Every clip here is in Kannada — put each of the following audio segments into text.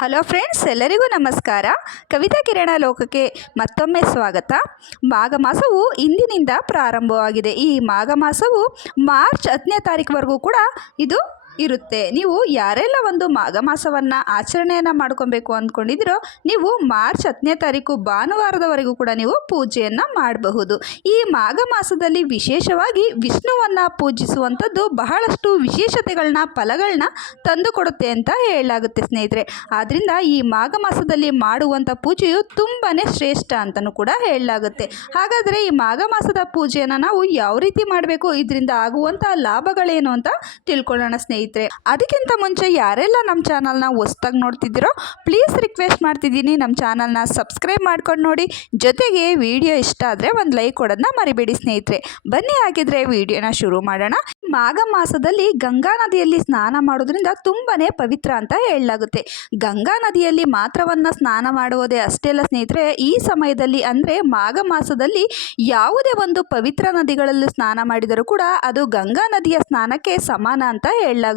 ಹಲೋ ಫ್ರೆಂಡ್ಸ್, ಎಲ್ಲರಿಗೂ ನಮಸ್ಕಾರ. ಕವಿತಾ ಕಿರಣ ಲೋಕಕ್ಕೆ ಮತ್ತೊಮ್ಮೆ ಸ್ವಾಗತ. ಮಾಘ ಮಾಸವು ಇಂದಿನಿಂದ ಪ್ರಾರಂಭವಾಗಿದೆ. ಈ ಮಾಘ ಮಾಸವು ಮಾರ್ಚ್ ಹತ್ತನೇ ತಾರೀಕುವರೆಗೂ ಕೂಡ ಇದು ಇರುತ್ತೆ. ನೀವು ಯಾರೆಲ್ಲ ಒಂದು ಮಾಘ ಮಾಸವನ್ನು ಆಚರಣೆಯನ್ನು ಮಾಡ್ಕೊಬೇಕು ಅಂದ್ಕೊಂಡಿದ್ದೀರೋ, ನೀವು ಮಾರ್ಚ್ ಹತ್ತನೇ ತಾರೀಕು ಭಾನುವಾರದವರೆಗೂ ಕೂಡ ನೀವು ಪೂಜೆಯನ್ನು ಮಾಡಬಹುದು. ಈ ಮಾಘ ಮಾಸದಲ್ಲಿ ವಿಶೇಷವಾಗಿ ವಿಷ್ಣುವನ್ನು ಪೂಜಿಸುವಂಥದ್ದು ಬಹಳಷ್ಟು ವಿಶೇಷತೆಗಳನ್ನ ಫಲಗಳನ್ನ ತಂದುಕೊಡುತ್ತೆ ಅಂತ ಹೇಳಲಾಗುತ್ತೆ ಸ್ನೇಹಿತರೆ. ಆದ್ದರಿಂದ ಈ ಮಾಘ ಮಾಸದಲ್ಲಿ ಮಾಡುವಂಥ ಪೂಜೆಯು ತುಂಬಾ ಶ್ರೇಷ್ಠ ಅಂತಲೂ ಕೂಡ ಹೇಳಲಾಗುತ್ತೆ. ಹಾಗಾದರೆ ಈ ಮಾಘ ಮಾಸದ ಪೂಜೆಯನ್ನು ನಾವು ಯಾವ ರೀತಿ ಮಾಡಬೇಕು? ಇದರಿಂದ ಆಗುವಂಥ ಲಾಭಗಳೇನು ಅಂತ ತಿಳ್ಕೊಳ್ಳೋಣ ಸ್ನೇಹಿತರೆ. ಅದಕ್ಕಿಂತ ಮುಂಚೆ ಯಾರೆಲ್ಲ ನಮ್ಮ ಚಾನಲ್ನ ಹೊಸ್ದಾಗಿ ನೋಡ್ತಿದ್ದೀರೋ ಪ್ಲೀಸ್ ರಿಕ್ವೆಸ್ಟ್ ಮಾಡ್ತಿದ್ದೀನಿ. ನಮ್ಮ ಚಾನಲ್ನ ಸಬ್ಸ್ಕ್ರೈಬ್ ಮಾಡ್ಕೊಂಡು ನೋಡಿ. ಜೊತೆಗೆ ವಿಡಿಯೋ ಇಷ್ಟ ಆದರೆ ಒಂದು ಲೈಕ್ ಕೊಡೋದನ್ನ ಮರಿಬೇಡಿ ಸ್ನೇಹಿತರೆ. ಬನ್ನಿ ಹಾಗಿದ್ರೆ ವಿಡಿಯೋನ ಶುರು ಮಾಡೋಣ. ಮಾಘ ಮಾಸದಲ್ಲಿ ಗಂಗಾ ನದಿಯಲ್ಲಿ ಸ್ನಾನ ಮಾಡೋದ್ರಿಂದ ತುಂಬಾ ಪವಿತ್ರ ಅಂತ ಹೇಳಲಾಗುತ್ತೆ. ಗಂಗಾ ನದಿಯಲ್ಲಿ ಮಾತ್ರವನ್ನ ಸ್ನಾನ ಮಾಡುವುದೇ ಅಷ್ಟೇ ಅಲ್ಲ ಸ್ನೇಹಿತರೆ, ಈ ಸಮಯದಲ್ಲಿ ಅಂದರೆ ಮಾಘ ಮಾಸದಲ್ಲಿ ಯಾವುದೇ ಒಂದು ಪವಿತ್ರ ನದಿಗಳಲ್ಲೂ ಸ್ನಾನ ಮಾಡಿದರೂ ಕೂಡ ಅದು ಗಂಗಾ ನದಿಯ ಸ್ನಾನಕ್ಕೆ ಸಮಾನ ಅಂತ ಹೇಳಲಾಗುತ್ತೆ.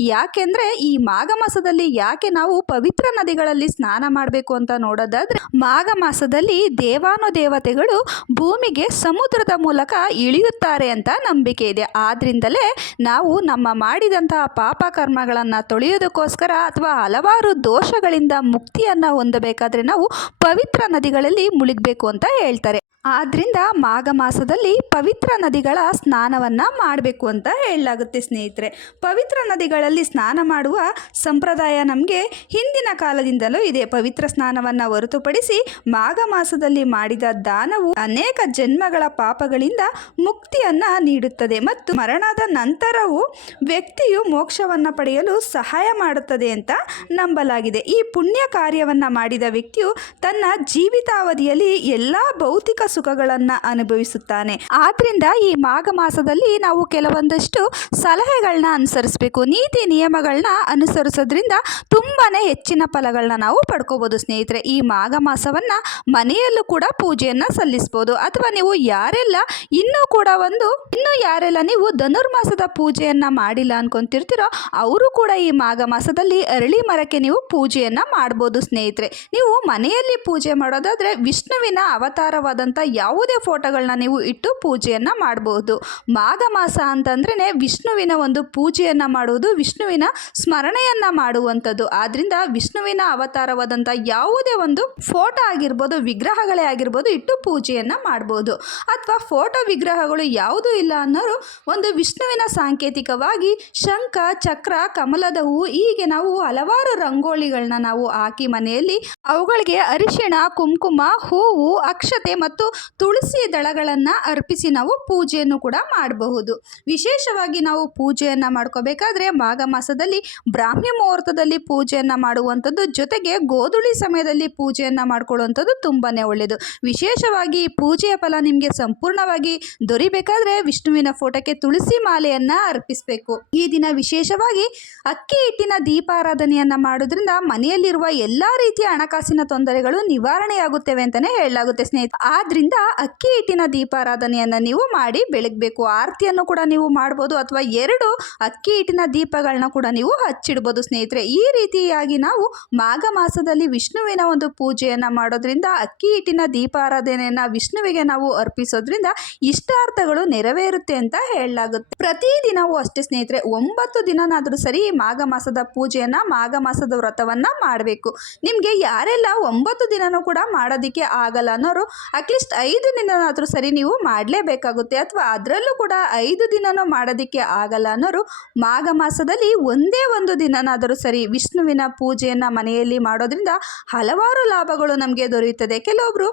ಯಾಕೆಂದರೆ ಈ ಮಾಘ ಮಾಸದಲ್ಲಿ ಯಾಕೆ ನಾವು ಪವಿತ್ರ ನದಿಗಳಲ್ಲಿ ಸ್ನಾನ ಮಾಡಬೇಕು ಅಂತ ನೋಡೋದಾದ್ರೆ, ಮಾಘ ಮಾಸದಲ್ಲಿ ದೇವಾನುದೇವತೆಗಳು ಭೂಮಿಗೆ ಸಮುದ್ರದ ಮೂಲಕ ಇಳಿಯುತ್ತಾರೆ ಅಂತ ನಂಬಿಕೆ ಇದೆ. ಆದ್ರಿಂದಲೇ ನಾವು ನಮ್ಮ ಮಾಡಿದಂತಹ ಪಾಪ ಕರ್ಮಗಳನ್ನು ತೊಳೆಯೋದಕ್ಕೋಸ್ಕರ ಅಥವಾ ಹಲವಾರು ದೋಷಗಳಿಂದ ಮುಕ್ತಿಯನ್ನು ಹೊಂದಬೇಕಾದ್ರೆ ನಾವು ಪವಿತ್ರ ನದಿಗಳಲ್ಲಿ ಮುಳುಗಬೇಕು ಅಂತ ಹೇಳ್ತಾರೆ. ಆದ್ರಿಂದ ಮಾಘ ಮಾಸದಲ್ಲಿ ಪವಿತ್ರ ನದಿಗಳ ಸ್ನಾನವನ್ನು ಮಾಡಬೇಕು ಅಂತ ಹೇಳಲಾಗುತ್ತೆ ಸ್ನೇಹಿತರೆ. ಪವಿತ್ರ ನದಿಗಳಲ್ಲಿ ಸ್ನಾನ ಮಾಡುವ ಸಂಪ್ರದಾಯ ನಮಗೆ ಹಿಂದಿನ ಕಾಲದಿಂದಲೂ ಇದೆ. ಪವಿತ್ರ ಸ್ನಾನವನ್ನು ಹೊರತುಪಡಿಸಿ ಮಾಘ ಮಾಸದಲ್ಲಿ ಮಾಡಿದ ದಾನವು ಅನೇಕ ಜನ್ಮಗಳ ಪಾಪಗಳಿಂದ ಮುಕ್ತಿಯನ್ನು ನೀಡುತ್ತದೆ ಮತ್ತು ಮರಣದ ನಂತರವೂ ವ್ಯಕ್ತಿಯು ಮೋಕ್ಷವನ್ನು ಪಡೆಯಲು ಸಹಾಯ ಮಾಡುತ್ತದೆ ಅಂತ ನಂಬಲಾಗಿದೆ. ಈ ಪುಣ್ಯ ಕಾರ್ಯವನ್ನು ಮಾಡಿದ ವ್ಯಕ್ತಿಯು ತನ್ನ ಜೀವಿತಾವಧಿಯಲ್ಲಿ ಎಲ್ಲ ಭೌತಿಕ ಸುಖಗಳನ್ನು ಅನುಭವಿಸುತ್ತಾನೆ. ಆದ್ರಿಂದ ಈ ಮಾಘ ಮಾಸದಲ್ಲಿ ನಾವು ಕೆಲವೊಂದಷ್ಟು ಸಲಹೆಗಳನ್ನ ಅನುಸರಿಸಬೇಕು. ನೀತಿ ನಿಯಮಗಳನ್ನ ಅನುಸರಿಸೋದ್ರಿಂದ ತುಂಬಾನೇ ಹೆಚ್ಚಿನ ಫಲಗಳನ್ನ ನಾವು ಪಡ್ಕೋಬೋದು ಸ್ನೇಹಿತರೆ. ಈ ಮಾಘ ಮಾಸವನ್ನ ಮನೆಯಲ್ಲೂ ಕೂಡ ಪೂಜೆಯನ್ನ ಸಲ್ಲಿಸ್ಬೋದು. ಅಥವಾ ನೀವು ಯಾರೆಲ್ಲ ಇನ್ನೂ ಕೂಡ ಒಂದು, ಇನ್ನೂ ಯಾರೆಲ್ಲ ನೀವು ಧನುರ್ಮಾಸದ ಪೂಜೆಯನ್ನ ಮಾಡಿಲ್ಲ ಅನ್ಕೊಂತಿರ್ತೀರೋ ಅವರು ಕೂಡ ಈ ಮಾಘ ಮಾಸದಲ್ಲಿ ಅರಳಿ ಮರಕ್ಕೆ ನೀವು ಪೂಜೆಯನ್ನ ಮಾಡ್ಬೋದು ಸ್ನೇಹಿತರೆ. ನೀವು ಮನೆಯಲ್ಲಿ ಪೂಜೆ ಮಾಡೋದಾದ್ರೆ ವಿಷ್ಣುವಿನ ಅವತಾರವಾದಂಥ ಯಾವುದೇ ಫೋಟೋಗಳನ್ನ ನೀವು ಇಟ್ಟು ಪೂಜೆಯನ್ನು ಮಾಡಬಹುದು ಮಾಘ ಮಾಸ ಅಂತಂದ್ರೇ ವಿಷ್ಣುವಿನ ಒಂದು ಪೂಜೆಯನ್ನು ಮಾಡುವುದು ವಿಷ್ಣುವಿನ ಸ್ಮರಣೆಯನ್ನು ಮಾಡುವಂಥದ್ದು. ಆದ್ದರಿಂದ ವಿಷ್ಣುವಿನ ಅವತಾರವಾದಂಥ ಯಾವುದೇ ಒಂದು ಫೋಟೋ ಆಗಿರ್ಬೋದು, ವಿಗ್ರಹಗಳೇ ಆಗಿರ್ಬೋದು ಇಟ್ಟು ಪೂಜೆಯನ್ನು ಮಾಡ್ಬೋದು. ಅಥವಾ ಫೋಟೋ ವಿಗ್ರಹಗಳು ಯಾವುದೂ ಇಲ್ಲ ಅನ್ನೋರು ಒಂದು ವಿಷ್ಣುವಿನ ಸಾಂಕೇತಿಕವಾಗಿ ಶಂಖ, ಚಕ್ರ, ಕಮಲದ ಹೂವು ಹೀಗೆ ನಾವು ಹಲವಾರು ರಂಗೋಲಿಗಳನ್ನ ನಾವು ಹಾಕಿ ಮನೆಯಲ್ಲಿ ಅವುಗಳಿಗೆ ಅರಿಶಿಣ, ಕುಂಕುಮ, ಹೂವು, ಅಕ್ಷತೆ ಮತ್ತು ತುಳಸಿ ದಳಗಳನ್ನು ಅರ್ಪಿಸಿ ನಾವು ಪೂಜೆಯನ್ನು ಕೂಡ ಮಾಡಬಹುದು. ವಿಶೇಷವಾಗಿ ನಾವು ಪೂಜೆಯನ್ನು ಮಾಡ್ಕೋಬೇಕಾದ್ರೆ ಮಾಘ ಮಾಸದಲ್ಲಿ ಬ್ರಾಹ್ಮಿ ಮುಹೂರ್ತದಲ್ಲಿ ಪೂಜೆಯನ್ನು ಮಾಡುವಂಥದ್ದು, ಜೊತೆಗೆ ಗೋಧುಳಿ ಸಮಯದಲ್ಲಿ ಪೂಜೆಯನ್ನು ಮಾಡ್ಕೊಳ್ಳುವಂಥದ್ದು ತುಂಬಾ ಒಳ್ಳೆಯದು ವಿಶೇಷವಾಗಿ ಪೂಜೆಯ ಫಲ ನಿಮಗೆ ಸಂಪೂರ್ಣವಾಗಿ ದೊರಿಬೇಕಾದ್ರೆ ವಿಷ್ಣುವಿನ ಫೋಟೋಕ್ಕೆ ತುಳಸಿ ಮಾಲೆಯನ್ನು ಅರ್ಪಿಸಬೇಕು. ಈ ದಿನ ವಿಶೇಷವಾಗಿ ಅಕ್ಕಿ ಹಿಟ್ಟಿನ ದೀಪಾರಾಧನೆಯನ್ನು ಮಾಡೋದ್ರಿಂದ ಮನೆಯಲ್ಲಿರುವ ಎಲ್ಲ ರೀತಿಯ ಹಣಕಾಸಿನ ತೊಂದರೆಗಳು ನಿವಾರಣೆಯಾಗುತ್ತವೆ ಅಂತಲೇ ಹೇಳಲಾಗುತ್ತೆ ಸ್ನೇಹಿತ ಆದ್ರಿಂದ ಅಕ್ಕಿ ಹಿಟ್ಟಿನ ದೀಪಾರಾಧನೆಯನ್ನು ನೀವು ಮಾಡಿ ಬೆಳಗ್ಬೇಕು. ಆರತಿಯನ್ನು ಕೂಡ ನೀವು ಮಾಡ್ಬೋದು ಅಥವಾ ಎರಡು ಅಕ್ಕಿ ಹಿಟ್ಟಿನ ದೀಪಗಳನ್ನ ಕೂಡ ನೀವು ಹಚ್ಚಿಡ್ಬೋದು ಸ್ನೇಹಿತರೆ. ಈ ರೀತಿಯಾಗಿ ನಾವು ಮಾಘ ಮಾಸದಲ್ಲಿ ವಿಷ್ಣುವಿನ ಒಂದು ಪೂಜೆಯನ್ನು ಮಾಡೋದ್ರಿಂದ ಅಕ್ಕಿ ಹಿಟ್ಟಿನ ದೀಪಾರಾಧನೆಯನ್ನು ವಿಷ್ಣುವಿಗೆ ನಾವು ಅರ್ಪಿಸೋದ್ರಿಂದ ಇಷ್ಟಾರ್ಥಗಳು ನೆರವೇರುತ್ತೆ ಅಂತ ಹೇಳಲಾಗುತ್ತೆ. ಪ್ರತಿದಿನವೂ ಅಷ್ಟೇ ಸ್ನೇಹಿತರೆ. ಒಂಬತ್ತು ದಿನನಾದರೂ ಸರಿ ಮಾಘ ಮಾಸದ ಪೂಜೆಯನ್ನು ಮಾಘ ಮಾಸದ ವ್ರತವನ್ನು ಮಾಡಬೇಕು. ನಿಮಗೆ ಯಾರೆಲ್ಲ ಒಂಬತ್ತು ದಿನನೂ ಕೂಡ ಮಾಡೋದಕ್ಕೆ ಆಗಲ್ಲ ಅನ್ನೋರು ಅಟ್ಲೀಸ್ಟ್ ಐದು ದಿನನಾದರೂ ಸರಿ ನೀವು ಮಾಡಲೇಬೇಕಾಗುತ್ತೆ ಅಥವಾ ಅದರಲ್ಲೂ ಕೂಡ ಐದು ದಿನನೂ ಮಾಡೋದಕ್ಕೆ ಆಗಲ್ಲ ಅನ್ನೋರು ಮಾಘ ಮಾಸದಲ್ಲಿ ಒಂದೇ ಒಂದು ದಿನನಾದರೂ ಸರಿ ವಿಷ್ಣುವಿನ ಪೂಜೆಯನ್ನು ಮನೆಯಲ್ಲಿ ಮಾಡೋದ್ರಿಂದ ಹಲವಾರು ಲಾಭಗಳು ನಮಗೆ ದೊರೆಯುತ್ತದೆ. ಕೆಲವೊಬ್ಬರು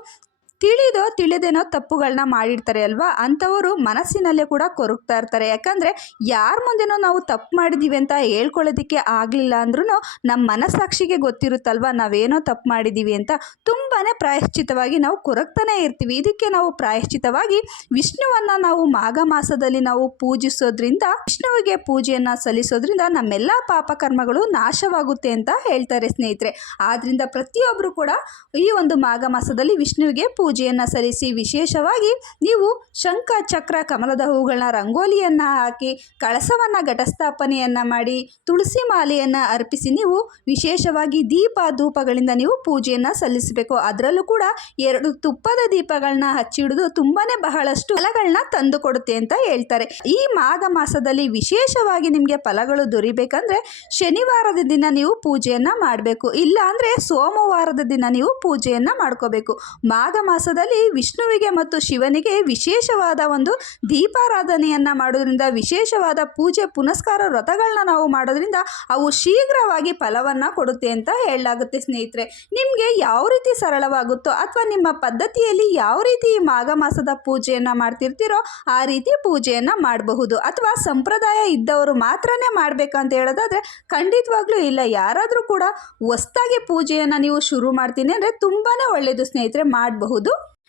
ತಿಳಿದೋ ತಿಳಿದೇನೋ ತಪ್ಪುಗಳನ್ನ ಮಾಡಿರ್ತಾರೆ ಅಲ್ವಾ? ಅಂಥವರು ಮನಸ್ಸಿನಲ್ಲೇ ಕೂಡ ಕೊರಗ್ತಾ ಇರ್ತಾರೆ. ಯಾಕಂದರೆ ಯಾರ ಮುಂದೆನೋ ನಾವು ತಪ್ಪು ಮಾಡಿದ್ದೀವಿ ಅಂತ ಹೇಳ್ಕೊಳ್ಳೋದಕ್ಕೆ ಆಗಲಿಲ್ಲ ಅಂದ್ರೂ ನಮ್ಮ ಮನಸ್ಸಾಕ್ಷಿಗೆ ಗೊತ್ತಿರುತ್ತಲ್ವಾ? ನಾವೇನೋ ತಪ್ಪು ಮಾಡಿದ್ದೀವಿ ಅಂತ ತುಂಬಾ ಪ್ರಾಯಶ್ಚಿತವಾಗಿ ನಾವು ಕೊರಗ್ತಾನೆ ಇರ್ತೀವಿ. ಇದಕ್ಕೆ ನಾವು ಪ್ರಾಯಶ್ಚಿತವಾಗಿ ವಿಷ್ಣುವನ್ನು ನಾವು ಮಾಘ ಮಾಸದಲ್ಲಿ ನಾವು ಪೂಜಿಸೋದ್ರಿಂದ, ವಿಷ್ಣುವಿಗೆ ಪೂಜೆಯನ್ನು ಸಲ್ಲಿಸೋದ್ರಿಂದ ನಮ್ಮೆಲ್ಲ ಪಾಪಕರ್ಮಗಳು ನಾಶವಾಗುತ್ತೆ ಅಂತ ಹೇಳ್ತಾರೆ ಸ್ನೇಹಿತರೆ. ಆದ್ದರಿಂದ ಪ್ರತಿಯೊಬ್ಬರು ಕೂಡ ಈ ಒಂದು ಮಾಘ ಮಾಸದಲ್ಲಿ ವಿಷ್ಣುವಿಗೆ ಪೂಜೆ ಪೂಜೆಯನ್ನು ಸಲ್ಲಿಸಿ ವಿಶೇಷವಾಗಿ ನೀವು ಶಂಖ, ಚಕ್ರ, ಕಮಲದ ಹೂಗಳನ್ನ, ರಂಗೋಲಿಯನ್ನು ಹಾಕಿ, ಕಳಸವನ್ನು ಘಟಸ್ಥಾಪನೆಯನ್ನು ಮಾಡಿ, ತುಳಸಿ ಮಾಲೆಯನ್ನು ಅರ್ಪಿಸಿ ನೀವು ವಿಶೇಷವಾಗಿ ದೀಪ ಧೂಪಗಳಿಂದ ನೀವು ಪೂಜೆಯನ್ನು ಸಲ್ಲಿಸಬೇಕು. ಅದರಲ್ಲೂ ಕೂಡ ಎರಡು ತುಪ್ಪದ ದೀಪಗಳನ್ನ ಹಚ್ಚಿಡುವುದು ತುಂಬಾ ಬಹಳಷ್ಟು ಫಲಗಳನ್ನ ತಂದು ಕೊಡುತ್ತೆ ಅಂತ ಹೇಳ್ತಾರೆ. ಈ ಮಾಘ ಮಾಸದಲ್ಲಿ ವಿಶೇಷವಾಗಿ ನಿಮಗೆ ಫಲಗಳು ದೊರಿಬೇಕಂದ್ರೆ ಶನಿವಾರದ ದಿನ ನೀವು ಪೂಜೆಯನ್ನು ಮಾಡಬೇಕು. ಇಲ್ಲ ಅಂದರೆ ಸೋಮವಾರದ ದಿನ ನೀವು ಪೂಜೆಯನ್ನು ಮಾಡ್ಕೋಬೇಕು. ಮಾಘ ಮಾಸದಲ್ಲಿ ವಿಷ್ಣುವಿಗೆ ಮತ್ತು ಶಿವನಿಗೆ ವಿಶೇಷವಾದ ಒಂದು ದೀಪಾರಾಧನೆಯನ್ನು ಮಾಡೋದ್ರಿಂದ, ವಿಶೇಷವಾದ ಪೂಜೆ, ಪುನಸ್ಕಾರ ವ್ರತಗಳನ್ನ ನಾವು ಮಾಡೋದ್ರಿಂದ ಅವು ಶೀಘ್ರವಾಗಿ ಫಲವನ್ನು ಕೊಡುತ್ತೆ ಅಂತ ಹೇಳಲಾಗುತ್ತೆ ಸ್ನೇಹಿತರೆ. ನಿಮಗೆ ಯಾವ ರೀತಿ ಸರಳವಾಗುತ್ತೋ ಅಥವಾ ನಿಮ್ಮ ಪದ್ಧತಿಯಲ್ಲಿ ಯಾವ ರೀತಿ ಮಾಘ ಮಾಸದ ಪೂಜೆಯನ್ನು ಮಾಡ್ತಿರ್ತೀರೋ ಆ ರೀತಿ ಪೂಜೆಯನ್ನು ಮಾಡಬಹುದು. ಅಥವಾ ಸಂಪ್ರದಾಯ ಇದ್ದವರು ಮಾತ್ರನೇ ಮಾಡಬೇಕಂತ ಹೇಳೋದಾದರೆ ಖಂಡಿತವಾಗ್ಲೂ ಇಲ್ಲ. ಯಾರಾದರೂ ಕೂಡ ಹೊಸ್ತಾಗಿ ಪೂಜೆಯನ್ನು ನೀವು ಶುರು ಮಾಡ್ತೀನಿ ಅಂದರೆ ತುಂಬಾ ಒಳ್ಳೆಯದು ಸ್ನೇಹಿತರೆ, ಮಾಡಬಹುದು.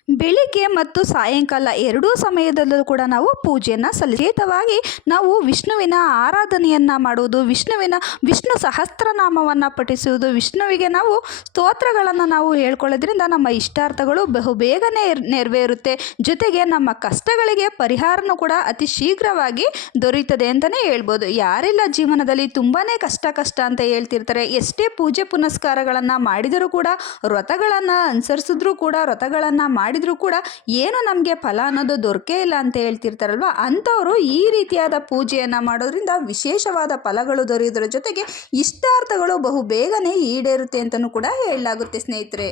ಬೆಳಿಗ್ಗೆ ಮತ್ತು ಸಾಯಂಕಾಲ ಎರಡೂ ಸಮಯದಲ್ಲೂ ಕೂಡ ನಾವು ಪೂಜೆಯನ್ನು ಸಲ್ಲಿತವಾಗಿ ನಾವು ವಿಷ್ಣುವಿನ ಆರಾಧನೆಯನ್ನು ಮಾಡುವುದು, ವಿಷ್ಣುವಿನ ವಿಷ್ಣು ಸಹಸ್ರನಾಮವನ್ನು ಪಠಿಸುವುದು, ವಿಷ್ಣುವಿಗೆ ನಾವು ಸ್ತೋತ್ರಗಳನ್ನು ನಾವು ಹೇಳ್ಕೊಳ್ಳೋದ್ರಿಂದ ನಮ್ಮ ಇಷ್ಟಾರ್ಥಗಳು ಬಹು ಬೇಗನೆ ನೆರವೇರುತ್ತೆ. ಜೊತೆಗೆ ನಮ್ಮ ಕಷ್ಟಗಳಿಗೆ ಪರಿಹಾರನೂ ಕೂಡ ಅತಿ ಶೀಘ್ರವಾಗಿ ದೊರೆಯುತ್ತದೆ ಅಂತಲೇ ಹೇಳ್ಬೋದು. ಯಾರೆಲ್ಲ ಜೀವನದಲ್ಲಿ ತುಂಬಾ ಕಷ್ಟ ಕಷ್ಟ ಅಂತ ಹೇಳ್ತಿರ್ತಾರೆ. ಎಷ್ಟೇ ಪೂಜೆ ಪುನಸ್ಕಾರಗಳನ್ನು ಮಾಡಿದರೂ ಕೂಡ, ವ್ರತಗಳನ್ನು ಅನುಸರಿಸಿದ್ರೂ ಕೂಡ ವ್ರತಗಳನ್ನು ಮಾಡಿದರೂ ಕೂಡ ಏನು ನಮಗೆ ಫಲ ಅನ್ನೋದು ದೊರಕೇ ಇಲ್ಲ ಅಂತ ಹೇಳ್ತಿರ್ತಾರಲ್ವ? ಅಂಥವರು ಈ ರೀತಿಯಾದ ಪೂಜೆಯನ್ನು ಮಾಡೋದ್ರಿಂದ ವಿಶೇಷವಾದ ಫಲಗಳು ದೊರೆಯೋದ್ರ ಜೊತೆಗೆ ಇಷ್ಟಾರ್ಥಗಳು ಬಹು ಬೇಗನೆ ಈಡೇರುತ್ತೆ ಅಂತಲೂ ಕೂಡ ಹೇಳಲಾಗುತ್ತೆ ಸ್ನೇಹಿತರೆ.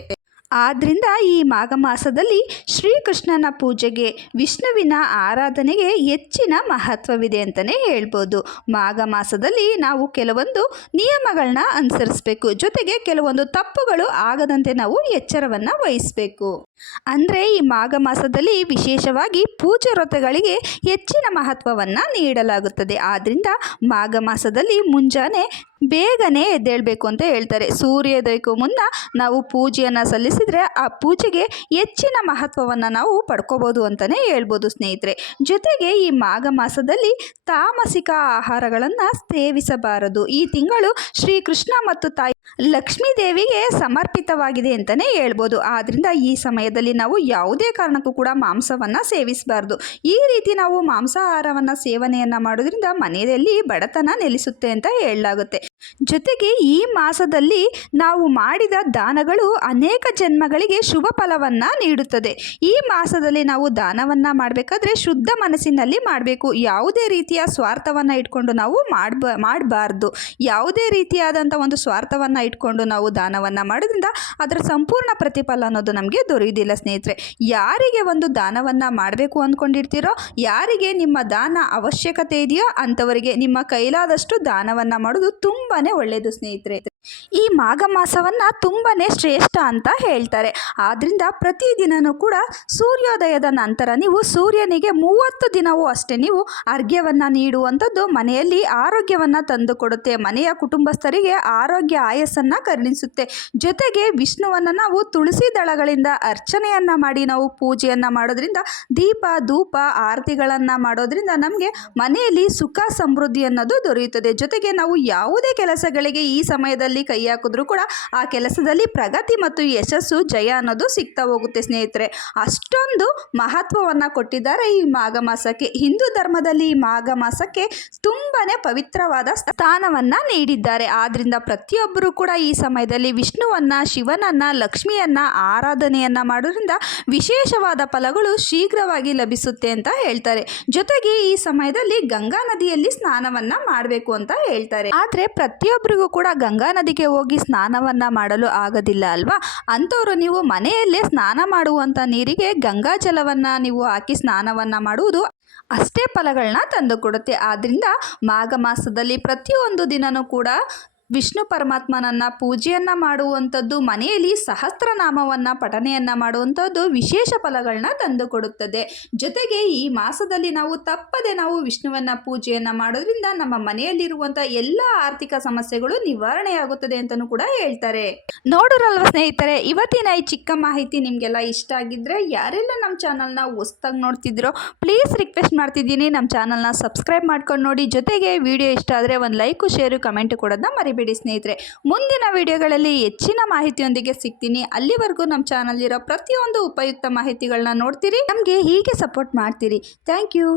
ಆದ್ದರಿಂದ ಈ ಮಾಘ ಮಾಸದಲ್ಲಿ ಶ್ರೀಕೃಷ್ಣನ ಪೂಜೆಗೆ, ವಿಷ್ಣುವಿನ ಆರಾಧನೆಗೆ ಹೆಚ್ಚಿನ ಮಹತ್ವವಿದೆ ಅಂತಲೇ ಹೇಳ್ಬೋದು. ಮಾಘ ಮಾಸದಲ್ಲಿ ನಾವು ಕೆಲವೊಂದು ನಿಯಮಗಳನ್ನ ಅನುಸರಿಸಬೇಕು. ಜೊತೆಗೆ ಕೆಲವೊಂದು ತಪ್ಪುಗಳು ಆಗದಂತೆ ನಾವು ಎಚ್ಚರವನ್ನು ವಹಿಸಬೇಕು. ಅಂದರೆ ಈ ಮಾಘ ಮಾಸದಲ್ಲಿ ವಿಶೇಷವಾಗಿ ಪೂಜೆ ವ್ರತಗಳಿಗೆ ಹೆಚ್ಚಿನ ಮಹತ್ವವನ್ನು ನೀಡಲಾಗುತ್ತದೆ. ಆದ್ದರಿಂದ ಮಾಘ ಮಾಸದಲ್ಲಿ ಮುಂಜಾನೆ ಬೇಗನೆ ಎದ್ದೇಳಬೇಕು ಅಂತ ಹೇಳ್ತಾರೆ. ಸೂರ್ಯೋದಯಕ್ಕೂ ಮುನ್ನ ನಾವು ಪೂಜೆಯನ್ನು ಸಲ್ಲಿಸಿದರೆ ಆ ಪೂಜೆಗೆ ಹೆಚ್ಚಿನ ಮಹತ್ವವನ್ನು ನಾವು ಪಡ್ಕೋಬೋದು ಅಂತಲೇ ಹೇಳ್ಬೋದು ಸ್ನೇಹಿತರೆ. ಜೊತೆಗೆ ಈ ಮಾಘ ಮಾಸದಲ್ಲಿ ತಾಮಸಿಕ ಆಹಾರಗಳನ್ನು ಸೇವಿಸಬಾರದು. ಈ ತಿಂಗಳು ಶ್ರೀಕೃಷ್ಣ ಮತ್ತು ತಾಯಿ ಲಕ್ಷ್ಮೀ ದೇವಿಗೆ ಸಮರ್ಪಿತವಾಗಿದೆ ಅಂತಲೇ ಹೇಳ್ಬೋದು. ಆದ್ದರಿಂದ ಈ ಸಮಯದಲ್ಲಿ ನಾವು ಯಾವುದೇ ಕಾರಣಕ್ಕೂ ಕೂಡ ಮಾಂಸವನ್ನು ಸೇವಿಸಬಾರ್ದು. ಈ ರೀತಿ ನಾವು ಮಾಂಸಾಹಾರವನ್ನು ಸೇವನೆಯನ್ನು ಮಾಡೋದ್ರಿಂದ ಮನೆಯಲ್ಲಿ ಬಡತನ ನೆಲೆಸುತ್ತೆ ಅಂತ ಹೇಳಲಾಗುತ್ತೆ. ಜೊತೆಗೆ ಈ ಮಾಸದಲ್ಲಿ ನಾವು ಮಾಡಿದ ದಾನಗಳು ಅನೇಕ ಜನ್ಮಗಳಿಗೆ ಶುಭ ಫಲವನ್ನು ನೀಡುತ್ತದೆ. ಈ ಮಾಸದಲ್ಲಿ ನಾವು ದಾನವನ್ನು ಮಾಡಬೇಕಾದ್ರೆ ಶುದ್ಧ ಮನಸ್ಸಿನಲ್ಲಿ ಮಾಡಬೇಕು. ಯಾವುದೇ ರೀತಿಯ ಸ್ವಾರ್ಥವನ್ನು ಇಟ್ಕೊಂಡು ನಾವು ಮಾಡಬ, ಮಾಡಬಾರ್ದು. ಯಾವುದೇ ರೀತಿಯಾದಂಥ ಒಂದು ಸ್ವಾರ್ಥವನ್ನು ಇಟ್ಕೊಂಡು ನಾವು ದಾನವನ್ನು ಮಾಡೋದ್ರಿಂದ ಅದರ ಸಂಪೂರ್ಣ ಪ್ರತಿಫಲ ಅನ್ನೋದು ನಮಗೆ ದೊರೆಯುವುದಿಲ್ಲ ಸ್ನೇಹಿತರೆ. ಯಾರಿಗೆ ಒಂದು ದಾನವನ್ನು ಮಾಡಬೇಕು ಅಂದ್ಕೊಂಡಿರ್ತೀರೋ, ಯಾರಿಗೆ ನಿಮ್ಮ ದಾನ ಅವಶ್ಯಕತೆ ಇದೆಯೋ ಅಂಥವರಿಗೆ ನಿಮ್ಮ ಕೈಲಾದಷ್ಟು ದಾನವನ್ನು ಮಾಡೋದು ತುಂಬಾ ಒಳ್ಳೆಯದು ಸ್ನೇಹಿತರೆ. ಈ ಮಾಘ ಮಾಸವನ್ನು ತುಂಬಾ ಶ್ರೇಷ್ಠ ಅಂತ ಹೇಳ್ತಾರೆ. ಆದ್ದರಿಂದ ಪ್ರತಿದಿನವೂ ಕೂಡ ಸೂರ್ಯೋದಯದ ನಂತರ ನೀವು ಸೂರ್ಯನಿಗೆ ಮೂವತ್ತು ದಿನವೂ ಅಷ್ಟೇ ನೀವು ಅರ್ಘ್ಯವನ್ನು ನೀಡುವಂಥದ್ದು ಮನೆಯಲ್ಲಿ ಆರೋಗ್ಯವನ್ನು ತಂದುಕೊಡುತ್ತೆ. ಮನೆಯ ಕುಟುಂಬಸ್ಥರಿಗೆ ಆರೋಗ್ಯ ಆಯಸ್ಸನ್ನು ಕರುಣಿಸುತ್ತೆ. ಜೊತೆಗೆ ವಿಷ್ಣುವನ್ನು ನಾವು ತುಳಸಿ ದಳಗಳಿಂದ ಅರ್ಚನೆಯನ್ನು ಮಾಡಿ ನಾವು ಪೂಜೆಯನ್ನು ಮಾಡೋದ್ರಿಂದ, ದೀಪ, ಧೂಪ, ಆರತಿಗಳನ್ನು ಮಾಡೋದ್ರಿಂದ ನಮಗೆ ಮನೆಯಲ್ಲಿ ಸುಖ ಸಮೃದ್ಧಿ ಅನ್ನೋದು ದೊರೆಯುತ್ತದೆ. ಜೊತೆಗೆ ನಾವು ಯಾವುದೇ ಕೆಲಸಗಳಿಗೆ ಈ ಸಮಯದಲ್ಲಿ ಕೈ ಹಾಕಿದ್ರೂ ಕೂಡ ಆ ಕೆಲಸದಲ್ಲಿ ಪ್ರಗತಿ ಮತ್ತು ಯಶಸ್ಸು, ಜಯ ಅನ್ನೋದು ಸಿಗ್ತಾ ಹೋಗುತ್ತೆ ಸ್ನೇಹಿತರೆ. ಅಷ್ಟೊಂದು ಮಹತ್ವವನ್ನು ಕೊಟ್ಟಿದ್ದಾರೆ ಈ ಮಾಘ ಮಾಸಕ್ಕೆ. ಹಿಂದೂ ಧರ್ಮದಲ್ಲಿ ಈ ಮಾಘ ಮಾಸಕ್ಕೆ ತುಂಬಾ ಪವಿತ್ರವಾದ ಸ್ಥಾನವನ್ನು ನೀಡಿದ್ದಾರೆ. ಆದ್ದರಿಂದ ಪ್ರತಿಯೊಬ್ಬರು ಕೂಡ ಈ ಸಮಯದಲ್ಲಿ ವಿಷ್ಣುವನ್ನ, ಶಿವನನ್ನ, ಲಕ್ಷ್ಮಿಯನ್ನ, ಆರಾಧನೆಯನ್ನ ಮಾಡೋದ್ರಿಂದ ವಿಶೇಷವಾದ ಫಲಗಳು ಶೀಘ್ರವಾಗಿ ಲಭಿಸುತ್ತೆ ಅಂತ ಹೇಳ್ತಾರೆ. ಜೊತೆಗೆ ಈ ಸಮಯದಲ್ಲಿ ಗಂಗಾ ನದಿಯಲ್ಲಿ ಸ್ನಾನವನ್ನ ಮಾಡಬೇಕು ಅಂತ ಹೇಳ್ತಾರೆ. ಆದರೆ ಪ್ರತಿಯೊಬ್ಬರಿಗೂ ಕೂಡ ಗಂಗಾ ನದಿಗೆ ಹೋಗಿ ಸ್ನಾನವನ್ನು ಮಾಡಲು ಆಗೋದಿಲ್ಲ ಅಲ್ವಾ? ಅಂಥವರು ನೀವು ಮನೆಯಲ್ಲೇ ಸ್ನಾನ ಮಾಡುವಂಥ ನೀರಿಗೆ ಗಂಗಾ ಜಲವನ್ನು ನೀವು ಹಾಕಿ ಸ್ನಾನವನ್ನು ಮಾಡುವುದು ಅಷ್ಟೇ ಫಲಗಳನ್ನ ತಂದುಕೊಡುತ್ತೆ ಆದ್ದರಿಂದ ಮಾಘ ಮಾಸದಲ್ಲಿ ಪ್ರತಿಯೊಂದು ದಿನವೂ ಕೂಡ ವಿಷ್ಣು ಪರಮಾತ್ಮನನ್ನು ಪೂಜೆಯನ್ನು ಮಾಡುವಂಥದ್ದು, ಮನೆಯಲ್ಲಿ ಸಹಸ್ರನಾಮವನ್ನು ಪಠನೆಯನ್ನು ಮಾಡುವಂಥದ್ದು ವಿಶೇಷ ಫಲಗಳನ್ನ ತಂದುಕೊಡುತ್ತದೆ ಜೊತೆಗೆ ಈ ಮಾಸದಲ್ಲಿ ನಾವು ತಪ್ಪದೆ ನಾವು ವಿಷ್ಣುವನ್ನ ಪೂಜೆಯನ್ನು ಮಾಡೋದ್ರಿಂದ ನಮ್ಮ ಮನೆಯಲ್ಲಿರುವಂಥ ಎಲ್ಲ ಆರ್ಥಿಕ ಸಮಸ್ಯೆಗಳು ನಿವಾರಣೆಯಾಗುತ್ತದೆ ಅಂತಲೂ ಕೂಡ ಹೇಳ್ತಾರೆ. ನೋಡೋರಲ್ವ ಸ್ನೇಹಿತರೆ, ಇವತ್ತಿನ ಈ ಚಿಕ್ಕ ಮಾಹಿತಿ ನಿಮಗೆಲ್ಲ ಇಷ್ಟ ಆಗಿದ್ದರೆ ಯಾರೆಲ್ಲ ನಮ್ಮ ಚಾನಲ್ನ ಹೊಸ್ದಾಗಿ ನೋಡ್ತಿದ್ರೋ, ಪ್ಲೀಸ್ ರಿಕ್ವೆಸ್ಟ್ ಮಾಡ್ತಿದ್ದೀನಿ, ನಮ್ಮ ಚಾನಲ್ನ ಸಬ್ಸ್ಕ್ರೈಬ್ ಮಾಡ್ಕೊಂಡು ನೋಡಿ. ಜೊತೆಗೆ ವಿಡಿಯೋ ಇಷ್ಟ ಆದರೆ ಒಂದು ಲೈಕು, ಶೇರು, ಕಮೆಂಟು ಕೊಡೋದನ್ನ ಮರಿ ಮರಿಬೇಡಿ ಸ್ನೇಹಿತರೆ. ಮುಂದಿನ ವಿಡಿಯೋಗಳಲ್ಲಿ ಹೆಚ್ಚಿನ ಮಾಹಿತಿಯೊಂದಿಗೆ ಸಿಗ್ತೀನಿ. ಅಲ್ಲಿವರೆಗೂ ನಮ್ಮ ಚಾನಲ್ ಇರೋ ಪ್ರತಿಯೊಂದು ಉಪಯುಕ್ತ ಮಾಹಿತಿಗಳನ್ನ ನೋಡ್ತೀರಿ. ನಮಗೆ ಹೀಗೆ ಸಪೋರ್ಟ್ ಮಾಡ್ತೀರಿ. Thank you